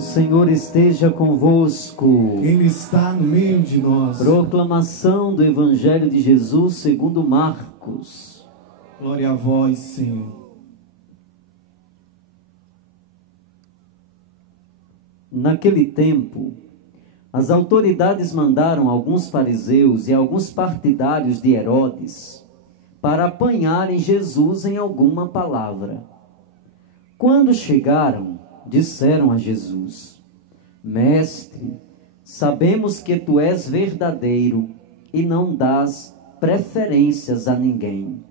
Senhor esteja convosco. Ele está no meio de nós. Proclamação do Evangelho de Jesus segundo Marcos. Glória a vós, Senhor. Naquele tempo, as autoridades mandaram alguns fariseus e alguns partidários de Herodes para apanharem Jesus em alguma palavra. Quando chegaram, disseram a Jesus: Mestre, sabemos que tu és verdadeiro e não dás preferências a ninguém.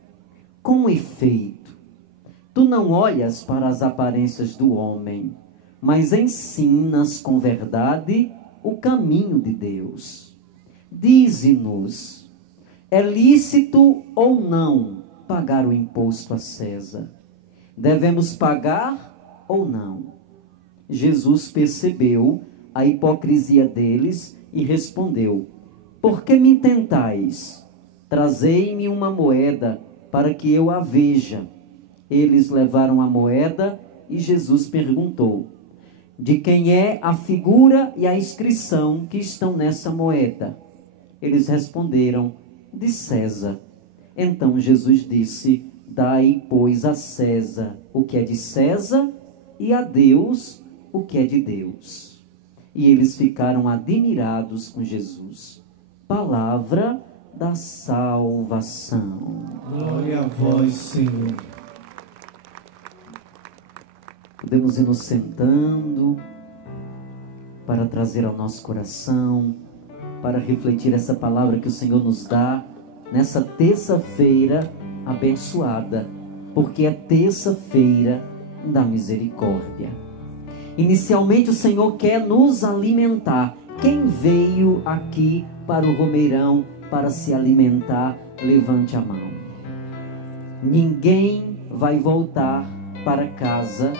Com efeito, tu não olhas para as aparências do homem, mas ensinas com verdade o caminho de Deus. Dize-nos, é lícito ou não pagar o imposto a César? Devemos pagar ou não? Jesus percebeu a hipocrisia deles e respondeu: Por que me tentais? Trazei-me uma moeda para que eu a veja. Eles levaram a moeda e Jesus perguntou: De quem é a figura e a inscrição que estão nessa moeda? Eles responderam: De César. Então Jesus disse: Dai, pois, a César o que é de César e a Deus o que é de Deus. E eles ficaram admirados com Jesus. Palavra da salvação. Glória a vós, Senhor. Podemos ir nos sentando para trazer ao nosso coração, para refletir essa palavra que o Senhor nos dá nessa terça-feira abençoada, porque é terça-feira da misericórdia. Inicialmente o Senhor quer nos alimentar. Quem veio aqui para o Romeirão para se alimentar, levante a mão. Ninguém vai voltar para casa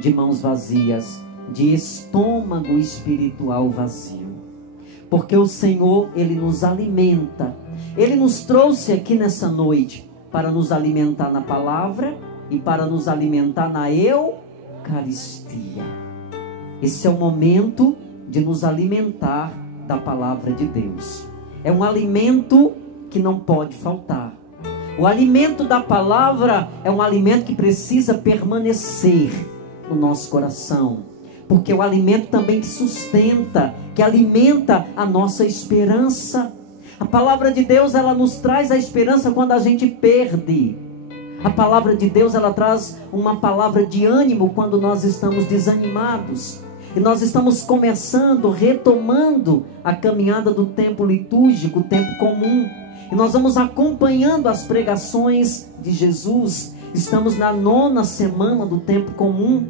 de mãos vazias, de estômago espiritual vazio. Porque o Senhor, Ele nos alimenta. Ele nos trouxe aqui nessa noite para nos alimentar na palavra e para nos alimentar na Eucaristia. Esse é o momento de nos alimentar da palavra de Deus. É um alimento que não pode faltar. O alimento da palavra é um alimento que precisa permanecer no nosso coração, porque é o alimento também que sustenta, que alimenta a nossa esperança. A palavra de Deus, ela nos traz a esperança quando a gente perde. A palavra de Deus, ela traz uma palavra de ânimo quando nós estamos desanimados. E nós estamos começando, retomando a caminhada do tempo litúrgico, o tempo comum. E nós vamos acompanhando as pregações de Jesus. Estamos na 9ª semana do tempo comum.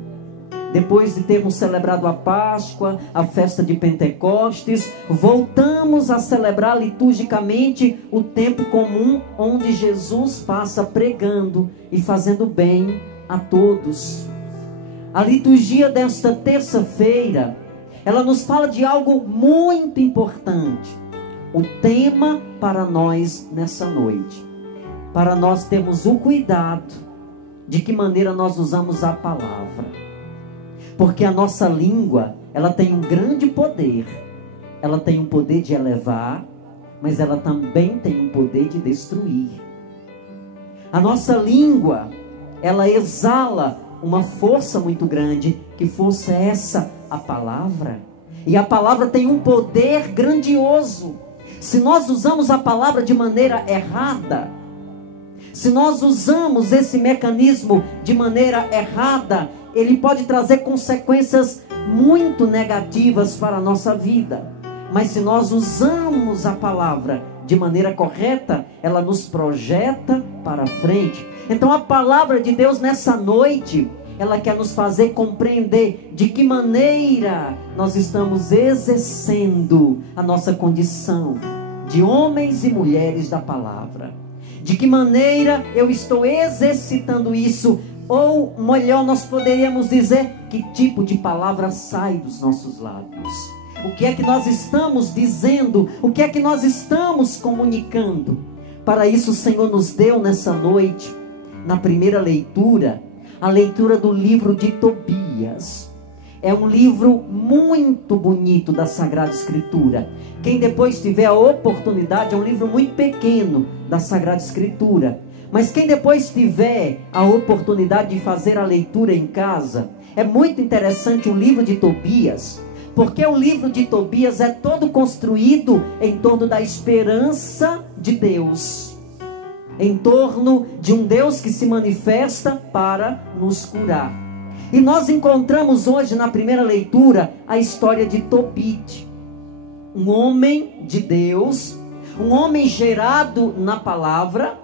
Depois de termos celebrado a Páscoa, a festa de Pentecostes, voltamos a celebrar liturgicamente o tempo comum, onde Jesus passa pregando e fazendo bem a todos. A liturgia desta terça-feira, ela nos fala de algo muito importante. O tema para nós nessa noite. Para nós termos o cuidado de que maneira nós usamos a palavra. Porque a nossa língua, ela tem um grande poder. Ela tem um poder de elevar, mas ela também tem um poder de destruir. A nossa língua, ela exala uma força muito grande. Que força é essa? A palavra. E a palavra tem um poder grandioso. Se nós usamos a palavra de maneira errada, se nós usamos esse mecanismo de maneira errada, ele pode trazer consequências muito negativas para a nossa vida. Mas se nós usamos a palavra de maneira correta, ela nos projeta para frente. Então a palavra de Deus nessa noite, ela quer nos fazer compreender de que maneira nós estamos exercendo a nossa condição de homens e mulheres da palavra. De que maneira eu estou exercitando isso? Ou melhor, nós poderíamos dizer que tipo de palavra sai dos nossos lábios. O que é que nós estamos dizendo? O que é que nós estamos comunicando? Para isso o Senhor nos deu nessa noite, na primeira leitura, a leitura do livro de Tobias. é um livro muito bonito da Sagrada Escritura. Quem depois tiver a oportunidade, é um livro muito pequeno da Sagrada Escritura. Mas quem depois tiver a oportunidade de fazer a leitura em casa, é muito interessante o livro de Tobias, porque o livro de Tobias é todo construído em torno da esperança de Deus, em torno de um Deus que se manifesta para nos curar. E nós encontramos hoje na primeira leitura a história de Tobit, um homem de Deus, um homem gerado na palavra,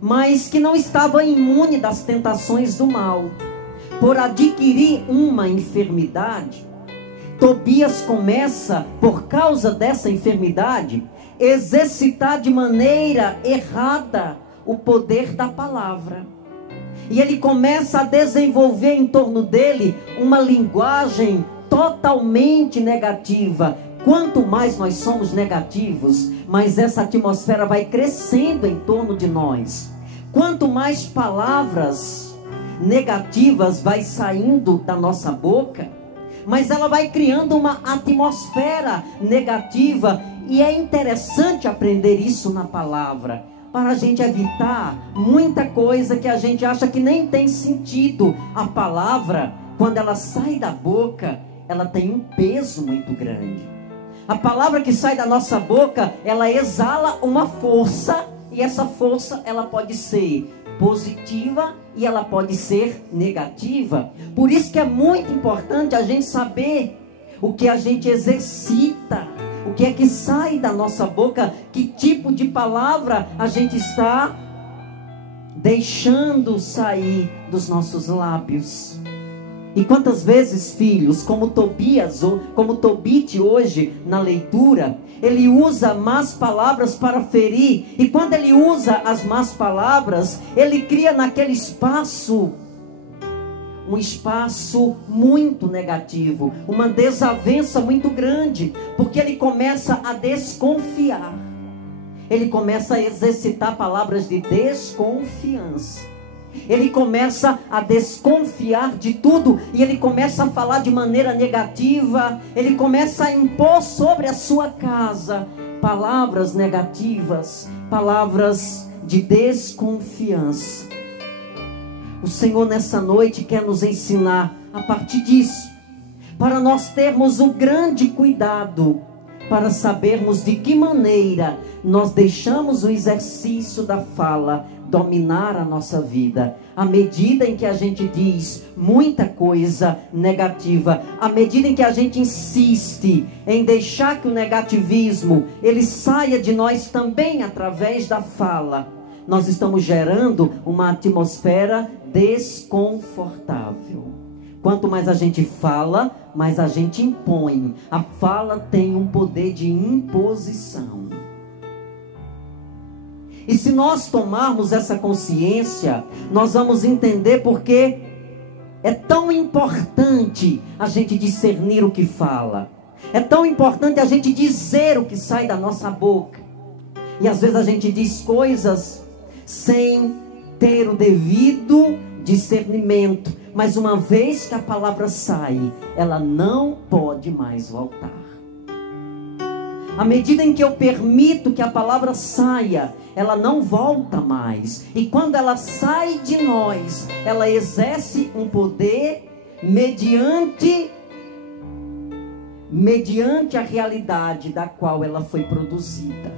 mas que não estava imune das tentações do mal. Por adquirir uma enfermidade, Tobias começa, por causa dessa enfermidade, exercitar de maneira errada o poder da palavra. E ele começa a desenvolver em torno dele uma linguagem totalmente negativa. Quanto mais nós somos negativos, mais essa atmosfera vai crescendo em torno de nós. Quanto mais palavras negativas vai saindo da nossa boca, mas ela vai criando uma atmosfera negativa. E é interessante aprender isso na palavra, para a gente evitar muita coisa que a gente acha que nem tem sentido. A palavra, quando ela sai da boca, ela tem um peso muito grande. A palavra que sai da nossa boca, ela exala uma força, e essa força ela pode ser positiva e ela pode ser negativa. Por isso que é muito importante a gente saber o que a gente exercita, o que é que sai da nossa boca, que tipo de palavra a gente está deixando sair dos nossos lábios. E quantas vezes, filhos, como Tobias, ou como Tobit hoje na leitura, ele usa más palavras para ferir. E quando ele usa as más palavras, ele cria naquele espaço um espaço muito negativo, uma desavença muito grande, porque ele começa a desconfiar. Ele começa a exercitar palavras de desconfiança. Ele começa a desconfiar de tudo, e ele começa a falar de maneira negativa. Ele começa a impor sobre a sua casa palavras negativas, palavras de desconfiança. O Senhor nessa noite quer nos ensinar a partir disso, para nós termos um grande cuidado, para sabermos de que maneira nós deixamos o exercício da fala dominar a nossa vida. À medida em que a gente diz muita coisa negativa, à medida em que a gente insiste em deixar que o negativismo ele saia de nós também através da fala, nós estamos gerando uma atmosfera desconfortável. Quanto mais a gente fala, mais a gente impõe. A fala tem um poder de imposição. E se nós tomarmos essa consciência, nós vamos entender porque é tão importante a gente discernir o que fala. É tão importante a gente dizer o que sai da nossa boca. E às vezes a gente diz coisas sem ter o devido discernimento. Mas uma vez que a palavra sai, ela não pode mais voltar. À medida em que eu permito que a palavra saia, ela não volta mais. E quando ela sai de nós, ela exerce um poder mediante a realidade da qual ela foi produzida.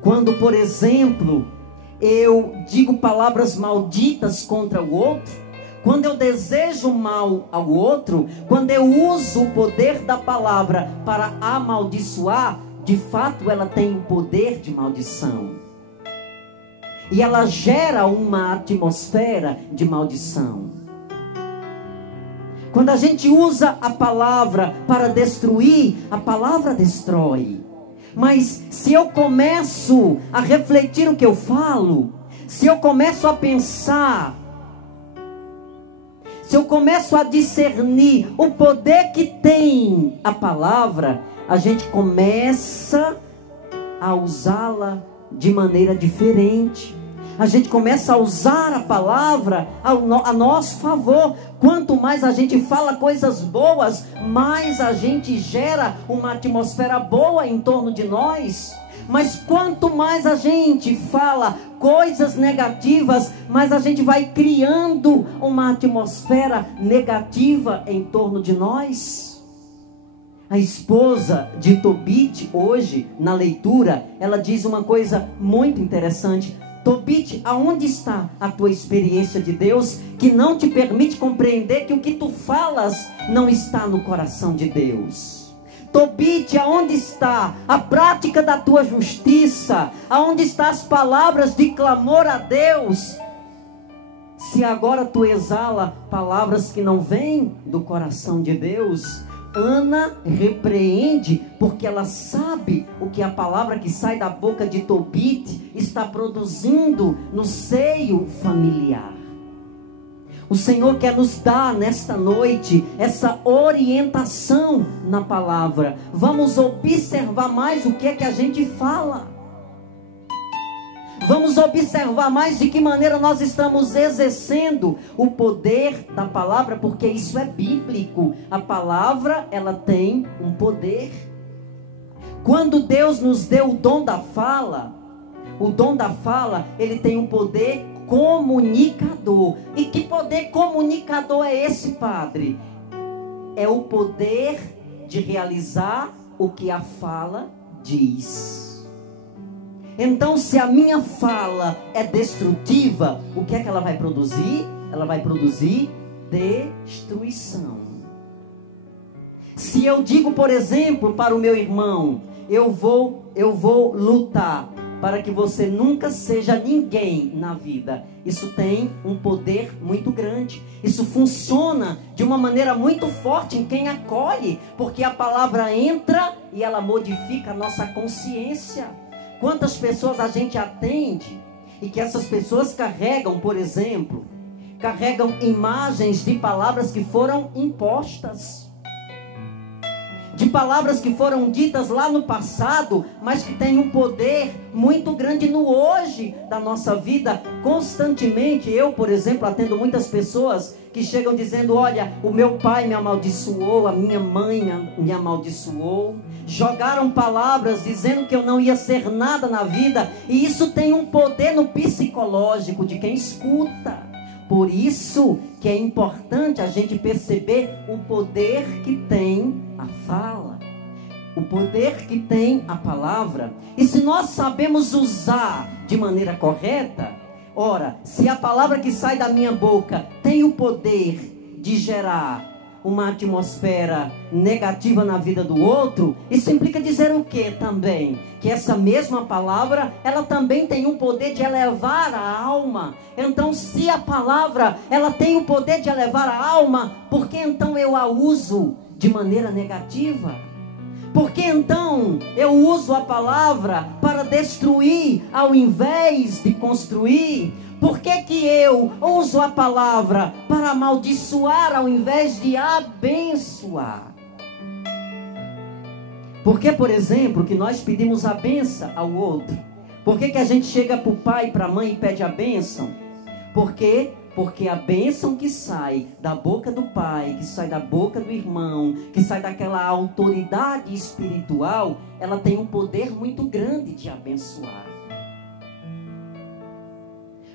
Quando, por exemplo, eu digo palavras malditas contra o outro, quando eu desejo mal ao outro, quando eu uso o poder da palavra para amaldiçoar, de fato ela tem um poder de maldição. E ela gera uma atmosfera de maldição. Quando a gente usa a palavra para destruir, a palavra destrói. Mas se eu começo a refletir o que eu falo, se eu começo a pensar, se eu começo a discernir o poder que tem a palavra, a gente começa a usá-la de maneira diferente. A gente começa a usar a palavra a nosso favor. Quanto mais a gente fala coisas boas, mais a gente gera uma atmosfera boa em torno de nós. Mas quanto mais a gente fala coisas negativas, mais a gente vai criando uma atmosfera negativa em torno de nós. A esposa de Tobit, hoje, na leitura, ela diz uma coisa muito interessante. Tobit, aonde está a tua experiência de Deus, que não te permite compreender que o que tu falas não está no coração de Deus? Tobit, aonde está a prática da tua justiça? Aonde estão as palavras de clamor a Deus? Se agora tu exala palavras que não vêm do coração de Deus, Ana repreende, porque ela sabe o que a palavra que sai da boca de Tobit está produzindo no seio familiar. O Senhor quer nos dar nesta noite essa orientação na palavra. Vamos observar mais o que é que a gente fala. Vamos observar mais de que maneira nós estamos exercendo o poder da palavra, porque isso é bíblico. A palavra, ela tem um poder. Quando Deus nos deu o dom da fala, ele tem um poder comunicador. E que poder comunicador é esse, Padre? É o poder de realizar o que a fala diz. Então, se a minha fala é destrutiva, o que é que ela vai produzir? Ela vai produzir destruição. Se eu digo, por exemplo, para o meu irmão, eu vou lutar para que você nunca seja ninguém na vida. Isso tem um poder muito grande. Isso funciona de uma maneira muito forte em quem acolhe, porque a palavra entra e ela modifica a nossa consciência. Quantas pessoas a gente atende e que essas pessoas carregam, por exemplo, imagens de palavras que foram impostas, de palavras que foram ditas lá no passado, mas que têm um poder muito grande no hoje da nossa vida. Constantemente, eu, por exemplo, atendo muitas pessoas que chegam dizendo: olha, o meu pai me amaldiçoou, a minha mãe me amaldiçoou, jogaram palavras dizendo que eu não ia ser nada na vida, e isso tem um poder no psicológico de quem escuta. Por isso que é importante a gente perceber o poder que tem a fala, o poder que tem a palavra. E se nós sabemos usar de maneira correta, ora, se a palavra que sai da minha boca tem o poder de gerar uma atmosfera negativa na vida do outro, isso implica dizer o que também? Que essa mesma palavra, ela também tem um poder de elevar a alma. Então, se a palavra, ela tem o poder de elevar a alma, por que então eu a uso de maneira negativa? Por que então eu uso a palavra para destruir ao invés de construir? Por que que eu uso a palavra para amaldiçoar ao invés de abençoar? Por que, por exemplo, que nós pedimos a bênção ao outro? Por que que a gente chega para o pai e para a mãe e pede a bênção? Por quê? Porque a bênção que sai da boca do pai, que sai da boca do irmão, que sai daquela autoridade espiritual, ela tem um poder muito grande de abençoar.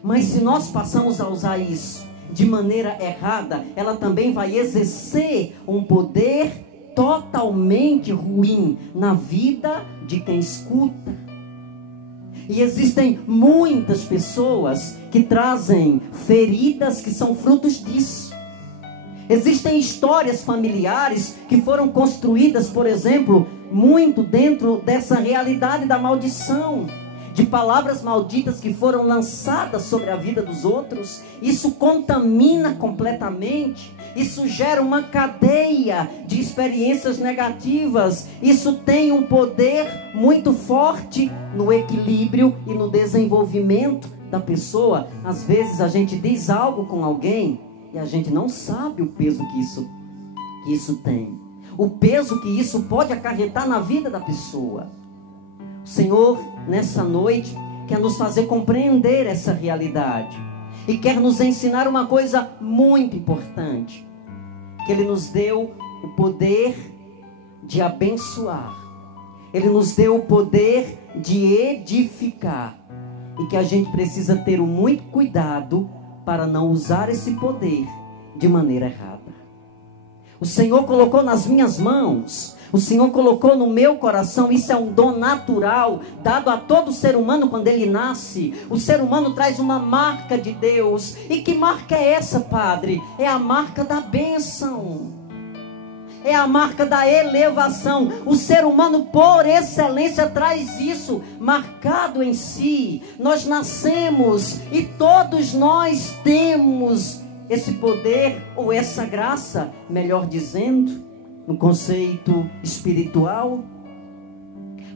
Mas se nós passamos a usar isso de maneira errada, ela também vai exercer um poder totalmente ruim na vida de quem escuta. E existem muitas pessoas que trazem feridas que são frutos disso. Existem histórias familiares que foram construídas, por exemplo, muito dentro dessa realidade da maldição, de palavras malditas que foram lançadas sobre a vida dos outros. Isso contamina completamente. Isso gera uma cadeia de experiências negativas. Isso tem um poder muito forte no equilíbrio e no desenvolvimento da pessoa. Às vezes a gente diz algo com alguém e a gente não sabe o peso que isso tem. O peso que isso pode acarretar na vida da pessoa. O Senhor, nessa noite, quer nos fazer compreender essa realidade. E quer nos ensinar uma coisa muito importante. Que Ele nos deu o poder de abençoar. Ele nos deu o poder de edificar. E que a gente precisa ter muito cuidado para não usar esse poder de maneira errada. O Senhor colocou nas minhas mãos, o Senhor colocou no meu coração. Isso é um dom natural dado a todo ser humano quando ele nasce. O ser humano traz uma marca de Deus. E que marca é essa, Padre? É a marca da bênção. É a marca da elevação. O ser humano, por excelência, traz isso marcado em si. Nós nascemos e todos nós temos esse poder ou essa graça, melhor dizendo, no conceito espiritual.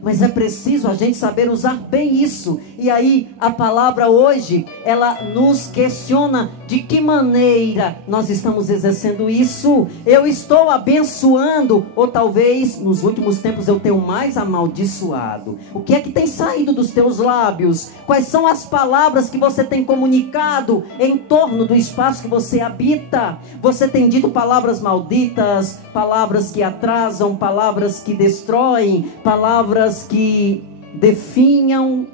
Mas é preciso a gente saber usar bem isso. E aí a palavra hoje, ela nos questiona de que maneira nós estamos exercendo isso. Eu estou abençoando, ou talvez nos últimos tempos eu tenho mais amaldiçoado. O que é que tem saído dos teus lábios? Quais são as palavras que você tem comunicado em torno do espaço que você habita? Você tem dito palavras malditas, palavras que atrasam, palavras que destroem, palavras que definham.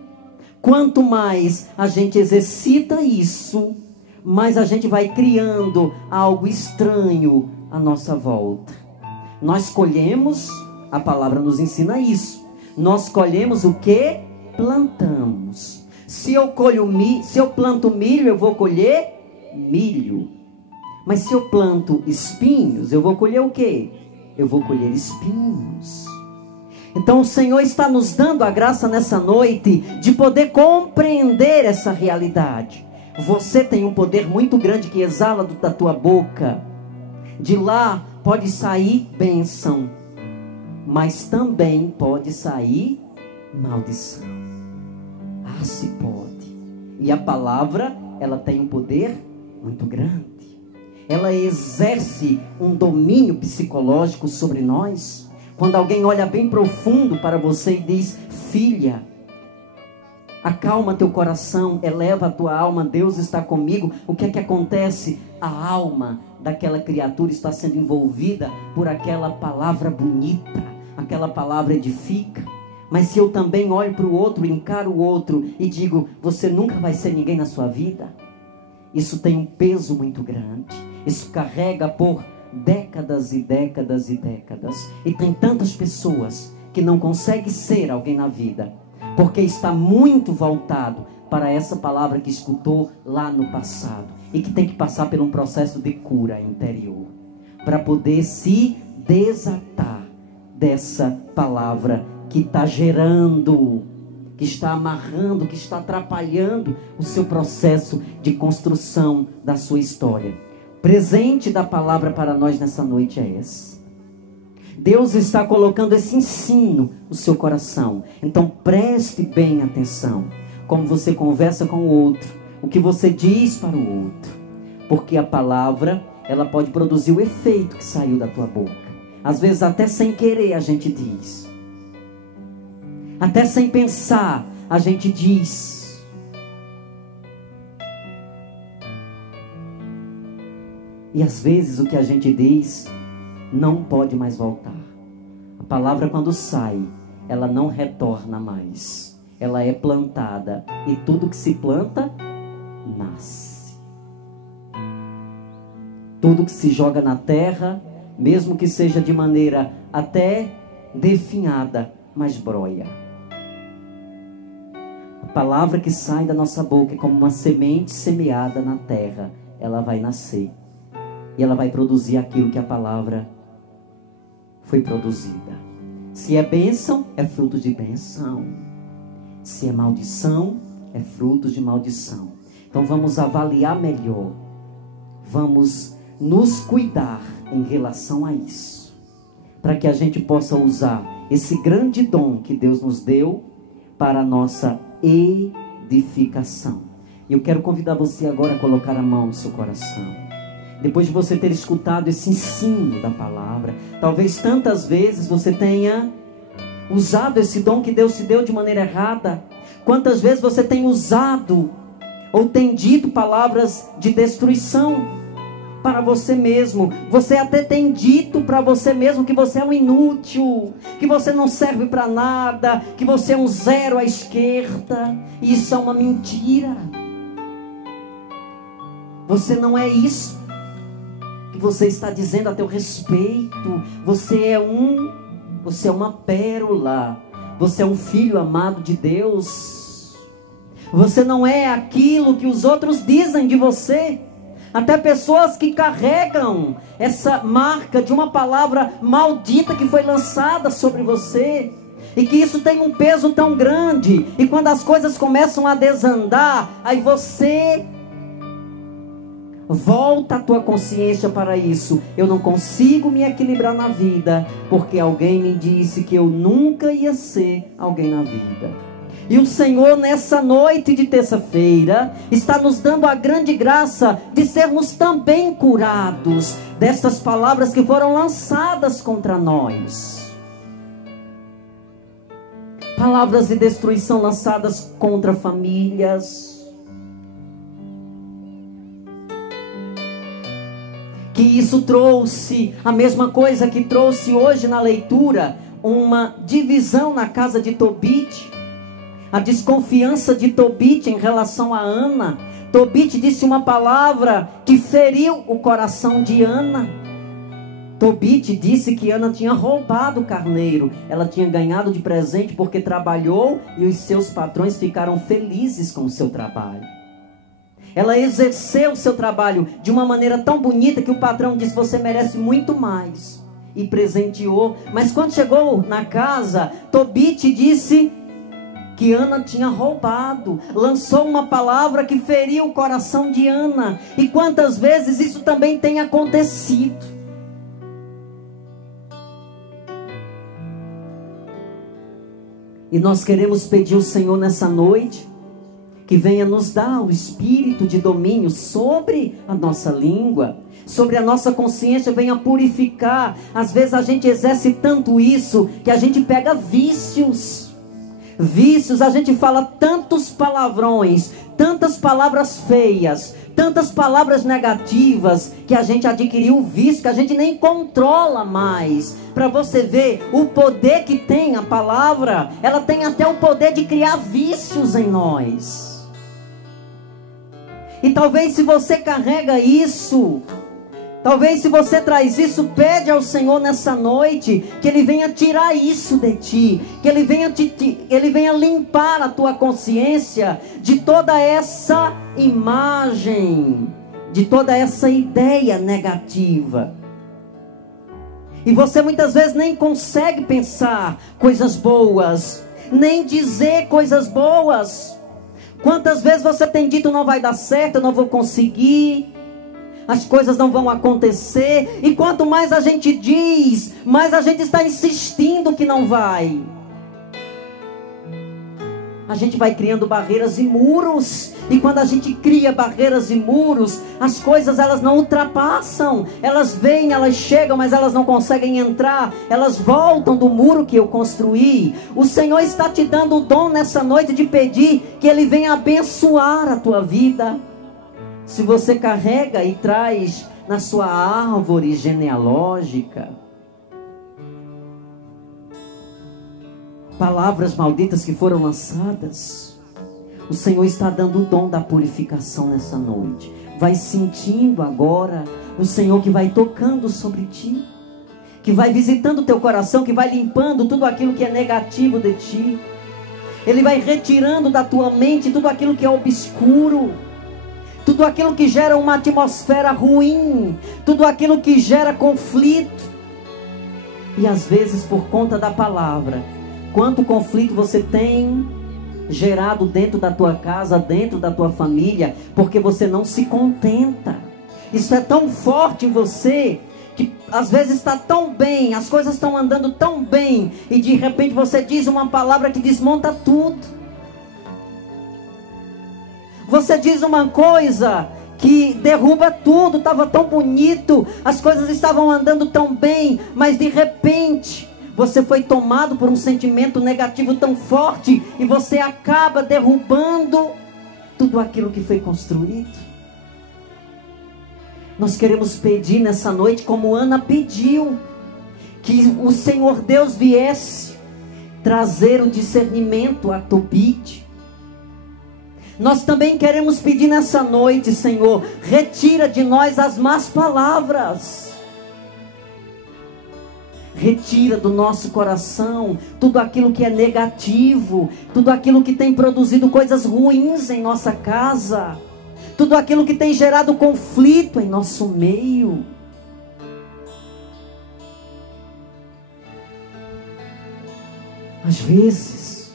Quanto mais a gente exercita isso, mais a gente vai criando algo estranho à nossa volta. Nós colhemos, a palavra nos ensina isso. Nós colhemos o que plantamos. Se eu planto milho, eu vou colher milho. Mas se eu planto espinhos, eu vou colher o quê? Eu vou colher espinhos. Então o Senhor está nos dando a graça nessa noite de poder compreender essa realidade. Você tem um poder muito grande que exala da tua boca. De lá pode sair bênção, mas também pode sair maldição. Ah, se pode. E a palavra, ela tem um poder muito grande. Ela exerce um domínio psicológico sobre nós. Quando alguém olha bem profundo para você e diz: filha, acalma teu coração, eleva a tua alma, Deus está comigo. O que é que acontece? A alma daquela criatura está sendo envolvida por aquela palavra bonita, aquela palavra edifica. Mas se eu também olho para o outro, encaro o outro e digo: você nunca vai ser ninguém na sua vida, isso tem um peso muito grande. Isso carrega por décadas e décadas e décadas. E tem tantas pessoas que não conseguem ser alguém na vida, porque está muito voltado para essa palavra que escutou lá no passado, e que tem que passar por um processo de cura interior, para poder se desatar dessa palavra que está gerando, que está amarrando, que está atrapalhando o seu processo de construção da sua história. Presente da palavra para nós nessa noite é esse. Deus está colocando esse ensino no seu coração. Então preste bem atenção. Como você conversa com o outro. O que você diz para o outro. Porque a palavra, ela pode produzir o efeito que saiu da tua boca. Às vezes até sem querer a gente diz. Até sem pensar a gente diz. E às vezes o que a gente diz não pode mais voltar. A palavra, quando sai, ela não retorna mais. Ela é plantada. E tudo que se planta, nasce. Tudo que se joga na terra, mesmo que seja de maneira até definhada, mas broia. A palavra que sai da nossa boca é como uma semente semeada na terra. Ela vai nascer. E ela vai produzir aquilo que a palavra foi produzida. Se é bênção, é fruto de bênção. Se é maldição, é fruto de maldição. Então vamos avaliar melhor. Vamos nos cuidar em relação a isso. Para que a gente possa usar esse grande dom que Deus nos deu para a nossa edificação. E eu quero convidar você agora a colocar a mão no seu coração. Depois de você ter escutado esse ensino da palavra, talvez tantas vezes você tenha usado esse dom que Deus te deu de maneira errada. Quantas vezes você tem usado ou tem dito palavras de destruição para você mesmo? Você até tem dito para você mesmo que você é um inútil, que você não serve para nada, que você é um zero à esquerda. E isso é uma mentira. Você não é isso que você está dizendo a teu respeito. Você é uma pérola. Você é um filho amado de Deus. Você não é aquilo que os outros dizem de você. Até pessoas que carregam essa marca de uma palavra maldita que foi lançada sobre você. E que isso tem um peso tão grande. E quando as coisas começam a desandar, aí você volta a tua consciência para isso. Eu não consigo me equilibrar na vida, porque alguém me disse que eu nunca ia ser alguém na vida. E o Senhor, nessa noite de terça-feira, está nos dando a grande graça de sermos também curados destas palavras que foram lançadas contra nós. Palavras de destruição lançadas contra famílias. Que isso trouxe a mesma coisa que trouxe hoje na leitura, uma divisão na casa de Tobite. A desconfiança de Tobite em relação a Ana. Tobite disse uma palavra que feriu o coração de Ana. Tobite disse que Ana tinha roubado o carneiro. Ela tinha ganhado de presente porque trabalhou e os seus patrões ficaram felizes com o seu trabalho. Ela exerceu o seu trabalho de uma maneira tão bonita que o patrão disse: você merece muito mais. E presenteou. Mas quando chegou na casa, Tobite disse que Ana tinha roubado. Lançou uma palavra que feriu o coração de Ana. E quantas vezes isso também tem acontecido. E nós queremos pedir ao Senhor nessa noite que venha nos dar o espírito de domínio sobre a nossa língua, sobre a nossa consciência, venha purificar. Às vezes a gente exerce tanto isso que a gente pega vícios. Vícios, a gente fala tantos palavrões, tantas palavras feias, tantas palavras negativas, que a gente adquiriu o vício, que a gente nem controla mais. Para você ver o poder que tem a palavra, ela tem até o poder de criar vícios em nós. E talvez se você carrega isso, talvez se você traz isso, pede ao Senhor nessa noite que Ele venha tirar isso de ti, que Ele venha limpar a tua consciência de toda essa imagem, de toda essa ideia negativa. E você muitas vezes nem consegue pensar coisas boas, nem dizer coisas boas. Quantas vezes você tem dito: não vai dar certo, eu não vou conseguir, as coisas não vão acontecer. E quanto mais a gente diz, mais a gente está insistindo que não vai. A gente vai criando barreiras e muros. E quando a gente cria barreiras e muros, as coisas elas não ultrapassam. Elas vêm, elas chegam, mas elas não conseguem entrar. Elas voltam do muro que eu construí. O Senhor está te dando o dom nessa noite de pedir que Ele venha abençoar a tua vida. Se você carrega e traz na sua árvore genealógica palavras malditas que foram lançadas, o Senhor está dando o dom da purificação nessa noite. Vai sentindo agora o Senhor que vai tocando sobre ti, que vai visitando o teu coração, que vai limpando tudo aquilo que é negativo de ti. Ele vai retirando da tua mente tudo aquilo que é obscuro, tudo aquilo que gera uma atmosfera ruim, tudo aquilo que gera conflito. E às vezes, por conta da palavra, quanto conflito você tem gerado dentro da tua casa, dentro da tua família, porque você não se contenta. Isso é tão forte em você, que às vezes está tão bem, as coisas estão andando tão bem, e de repente você diz uma palavra que desmonta tudo. Você diz uma coisa que derruba tudo. Estava tão bonito, as coisas estavam andando tão bem, mas de repente Você foi tomado por um sentimento negativo tão forte e você acaba derrubando tudo aquilo que foi construído. Nós queremos pedir nessa noite, como Ana pediu, que o Senhor Deus viesse trazer o discernimento a Tobit. Nós também queremos pedir nessa noite, Senhor, retira de nós as más palavras. Retira do nosso coração tudo aquilo que é negativo, tudo aquilo que tem produzido coisas ruins em nossa casa, tudo aquilo que tem gerado conflito em nosso meio. Às vezes,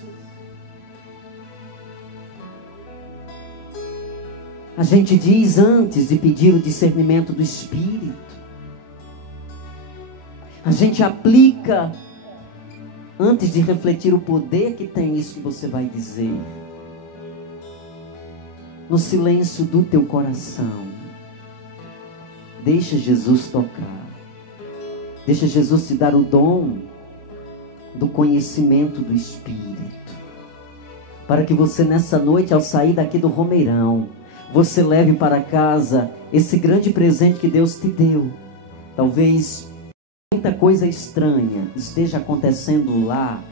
a gente diz antes de pedir o discernimento do Espírito, a gente aplica antes de refletir o poder que tem isso que você vai dizer. No silêncio do teu coração, deixa Jesus tocar. Deixa Jesus te dar o dom do conhecimento do Espírito, para que você nessa noite, ao sair daqui do Romeirão, você leve para casa esse grande presente que Deus te deu. Talvez muita coisa estranha esteja acontecendo lá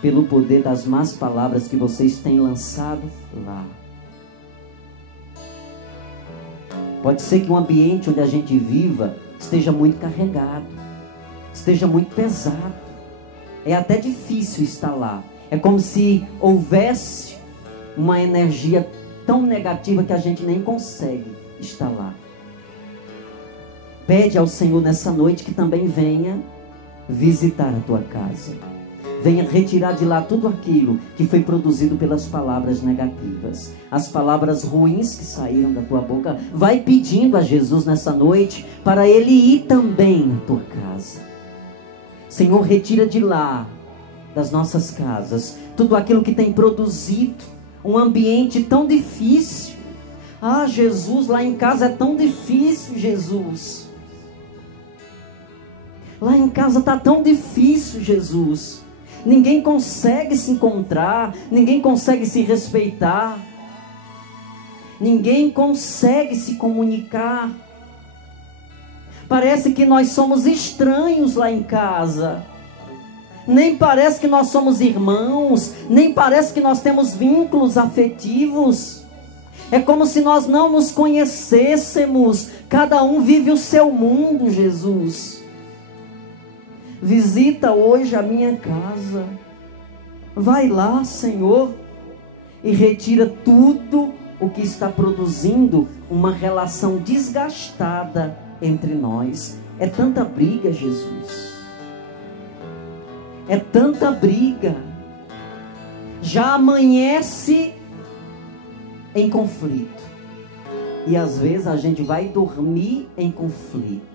pelo poder das más palavras que vocês têm lançado lá. Pode ser que o ambiente onde a gente viva esteja muito carregado, esteja muito pesado. É até difícil estar lá. É como se houvesse uma energia tão negativa que a gente nem consegue estar lá. Pede ao Senhor nessa noite que também venha visitar a tua casa. Venha retirar de lá tudo aquilo que foi produzido pelas palavras negativas, as palavras ruins que saíram da tua boca. Vai pedindo a Jesus nessa noite para Ele ir também na tua casa. Senhor, retira de lá, das nossas casas, tudo aquilo que tem produzido um ambiente tão difícil. Ah, Jesus, lá em casa é tão difícil, Jesus. Lá em casa está tão difícil, Jesus. Ninguém consegue se encontrar, ninguém consegue se respeitar, ninguém consegue se comunicar. Parece que nós somos estranhos lá em casa. Nem parece que nós somos irmãos, nem parece que nós temos vínculos afetivos. É como se nós não nos conhecêssemos. Cada um vive o seu mundo, Jesus. Visita hoje a minha casa. Vai lá, Senhor, e retira tudo o que está produzindo uma relação desgastada entre nós. É tanta briga, Jesus. É tanta briga. Já amanhece em conflito. E às vezes a gente vai dormir em conflito.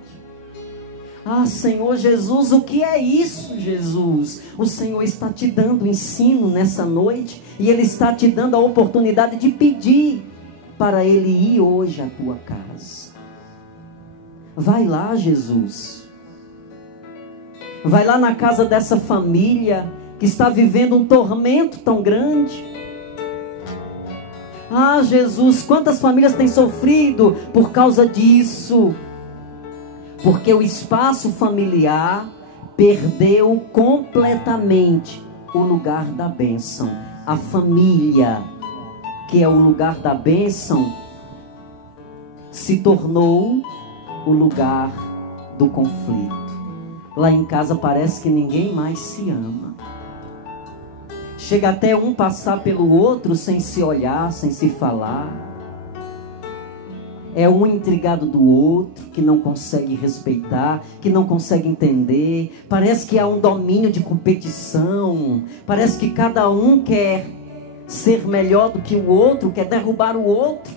Ah, Senhor Jesus, o que é isso, Jesus? O Senhor está te dando ensino nessa noite. E Ele está te dando a oportunidade de pedir para Ele ir hoje à tua casa. Vai lá, Jesus. Vai lá na casa dessa família que está vivendo um tormento tão grande. Ah, Jesus, quantas famílias têm sofrido por causa disso? Porque o espaço familiar perdeu completamente o lugar da bênção. A família, que é o lugar da bênção, se tornou o lugar do conflito. Lá em casa parece que ninguém mais se ama. Chega até um passar pelo outro sem se olhar, sem se falar. É um intrigado do outro, que não consegue respeitar, que não consegue entender. Parece que há um domínio de competição. Parece que cada um quer ser melhor do que o outro, quer derrubar o outro.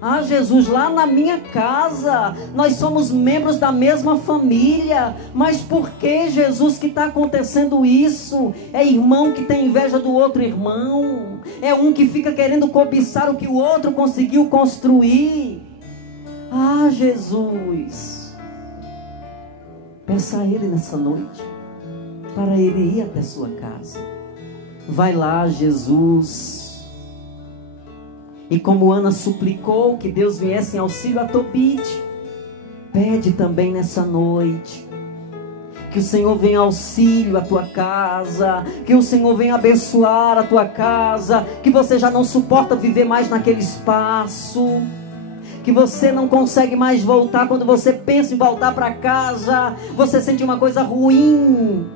Ah, Jesus, lá na minha casa, nós somos membros da mesma família. Mas por que, Jesus, que está acontecendo isso? É irmão que tem inveja do outro irmão. É um que fica querendo cobiçar o que o outro conseguiu construir. Ah, Jesus, Peça a Ele nessa noite, para Ele ir até sua casa. Vai lá, Jesus. E como Ana suplicou que Deus viesse em auxílio a Tobite, pede também nessa noite que o Senhor venha auxílio à tua casa, que o Senhor venha abençoar a tua casa, que você já não suporta viver mais naquele espaço, que você não consegue mais voltar. Quando você pensa em voltar para casa, você sente uma coisa ruim.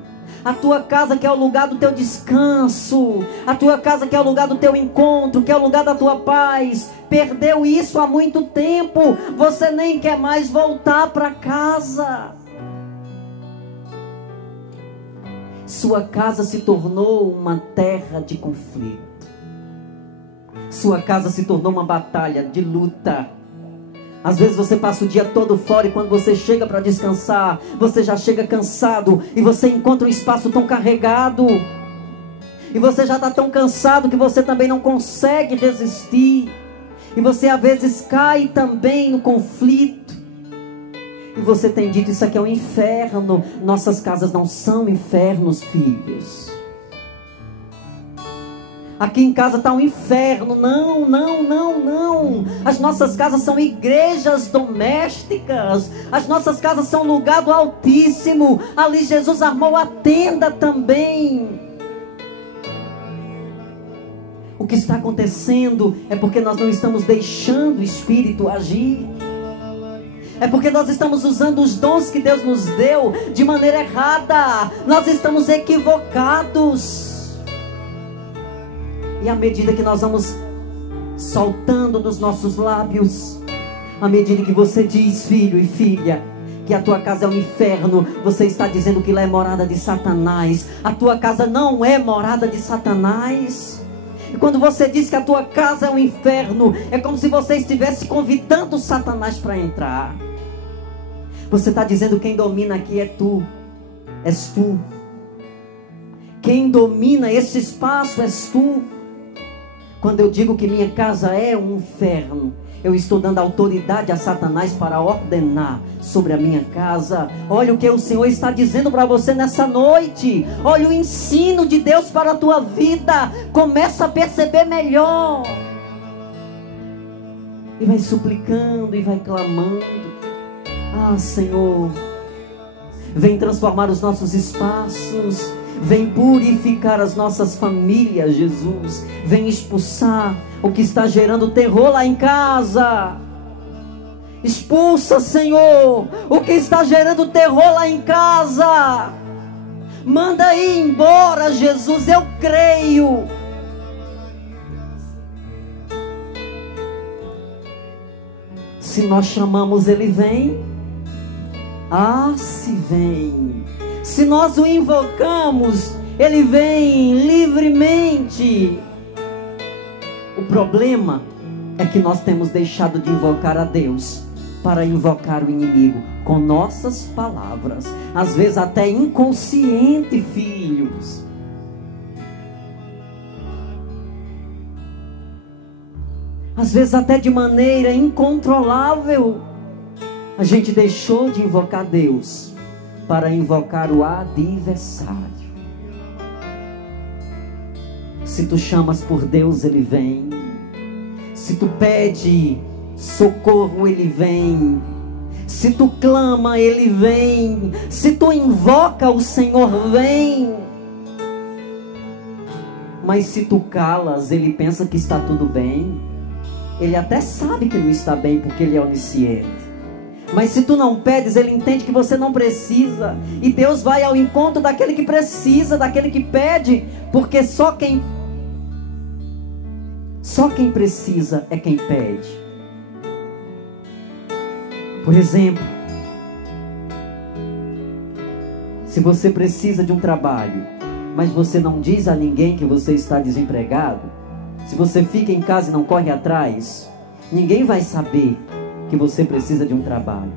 A tua casa que é o lugar do teu descanso, a tua casa que é o lugar do teu encontro, que é o lugar da tua paz, perdeu isso há muito tempo. Você nem quer mais voltar para casa. Sua casa se tornou uma terra de conflito. Sua casa se tornou uma batalha de luta. Às vezes você passa o dia todo fora e quando você chega para descansar, você já chega cansado e você encontra um espaço tão carregado. E você já está tão cansado que você também não consegue resistir. E você às vezes cai também no conflito. E você tem dito, isso aqui é um inferno. Nossas casas não são infernos, filhos. Aqui em casa está um inferno. Não, não, não, não. As nossas casas são igrejas domésticas. As nossas casas são lugar do Altíssimo. Ali Jesus armou a tenda também. O que está acontecendo é porque nós não estamos deixando o Espírito agir. É porque nós estamos usando os dons que Deus nos deu de maneira errada. Nós estamos equivocados. E à medida que nós vamos soltando dos nossos lábios, à medida que você diz, filho e filha, que a tua casa é um inferno, você está dizendo que lá é morada de Satanás. A tua casa não é morada de Satanás. E quando você diz que a tua casa é um inferno, é como se você estivesse convidando Satanás para entrar. Você está dizendo, quem domina aqui é tu. És tu. Quem domina esse espaço és tu. Quando eu digo que minha casa é um inferno, eu estou dando autoridade a Satanás para ordenar sobre a minha casa. Olha o que o Senhor está dizendo para você nessa noite. Olha o ensino de Deus para a tua vida. Começa a perceber melhor. E vai suplicando e vai clamando. Ah, Senhor, vem transformar os nossos espaços. Vem purificar as nossas famílias, Jesus. Vem expulsar o que está gerando terror lá em casa. Expulsa, Senhor, o que está gerando terror lá em casa. Manda ir embora, Jesus, eu creio. Se nós chamamos, Ele vem. Ah, se vem. Se nós o invocamos, Ele vem livremente. O problema é que nós temos deixado de invocar a Deus para invocar o inimigo com nossas palavras, às vezes até inconsciente, filhos. Às vezes até de maneira incontrolável. A gente deixou de invocar Deus para invocar o adversário. Se tu chamas por Deus, Ele vem. Se tu pede socorro, Ele vem. Se tu clama, Ele vem. Se tu invoca, o Senhor vem. Mas se tu calas, Ele pensa que está tudo bem. Ele até sabe que não está bem, porque Ele é onisciente. Mas se tu não pedes, Ele entende que você não precisa. E Deus vai ao encontro daquele que precisa, daquele que pede. Porque só quem precisa é quem pede. Por exemplo, se você precisa de um trabalho, mas você não diz a ninguém que você está desempregado, se você fica em casa e não corre atrás, ninguém vai saber que você precisa de um trabalho.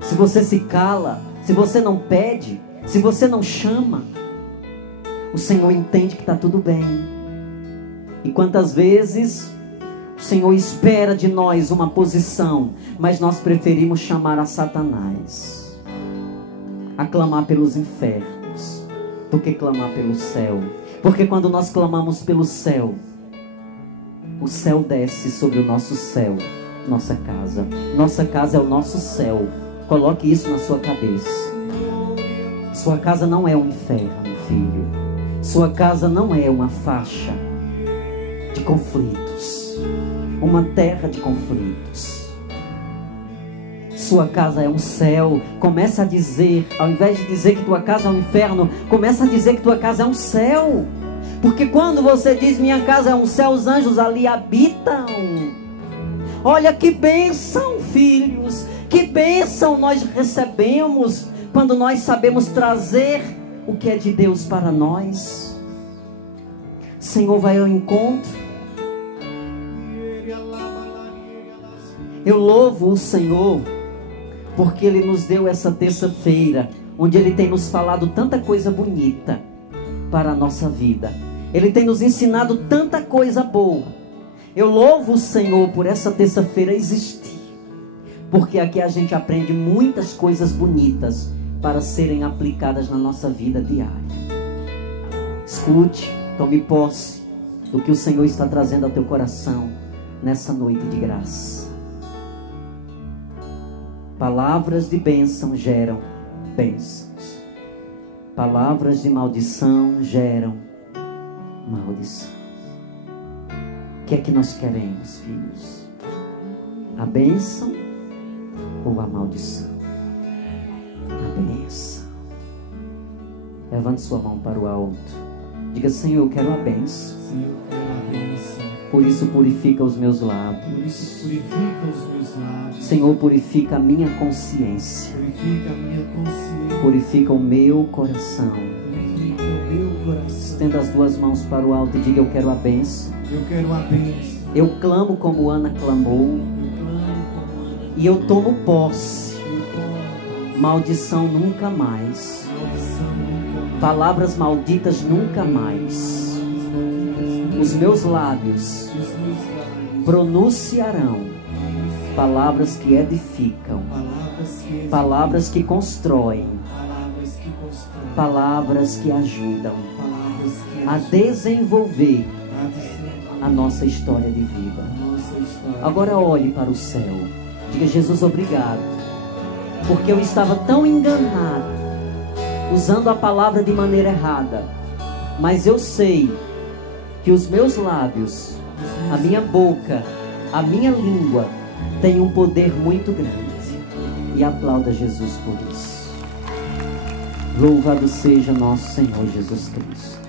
Se você se cala, se você não pede, se você não chama, o Senhor entende que está tudo bem. E quantas vezes o Senhor espera de nós uma posição, mas nós preferimos chamar a Satanás. a clamar pelos infernos do que clamar pelo céu. Porque quando nós clamamos pelo céu, o céu desce sobre o nosso céu, nossa casa. Nossa casa é o nosso céu. Coloque isso na sua cabeça. Sua casa não é um inferno, filho. Sua casa não é uma faixa de conflitos, uma terra de conflitos. Sua casa é um céu. Começa a dizer, ao invés de dizer que tua casa é um inferno, começa a dizer que tua casa é um céu. Porque quando você diz minha casa é um céu, os anjos ali habitam. Olha que bênção, filhos. Que bênção nós recebemos quando nós sabemos trazer o que é de Deus para nós. O Senhor vai ao encontro. Eu louvo o Senhor porque Ele nos deu essa terça-feira, onde Ele tem nos falado tanta coisa bonita para a nossa vida. Ele tem nos ensinado tanta coisa boa. Eu louvo o Senhor por essa terça-feira existir, porque aqui a gente aprende muitas coisas bonitas para serem aplicadas na nossa vida diária. Escute, tome posse do que o Senhor está trazendo ao teu coração nessa noite de graça. Palavras de bênção geram bênçãos. Palavras de maldição geram maldição. O que é que nós queremos, filhos? A bênção ou a maldição? A bênção. Levante sua mão para o alto. Diga: Senhor, eu quero a bênção. Senhor, eu quero a bênção. Por isso purifica os meus lábios. Por isso purifica os meus lábios. Senhor, purifica a minha consciência. Purifica a minha consciência. Purifica o meu coração. Purifica o meu coração. Estenda as duas mãos para o alto e diga: eu quero a bênção. Eu quero a bênção. Eu clamo como Ana clamou. E eu tomo posse. Maldição nunca mais. Palavras malditas nunca mais. Os meus lábios pronunciarão palavras que edificam, palavras que constroem, palavras que ajudam a desenvolver a nossa história de vida. Agora olhe para o céu. Diga: Jesus, obrigado, porque eu estava tão enganado, usando a palavra de maneira errada. Mas eu sei que os meus lábios, a minha boca, a minha língua tem um poder muito grande. E aplauda Jesus por isso. Louvado seja nosso Senhor Jesus Cristo.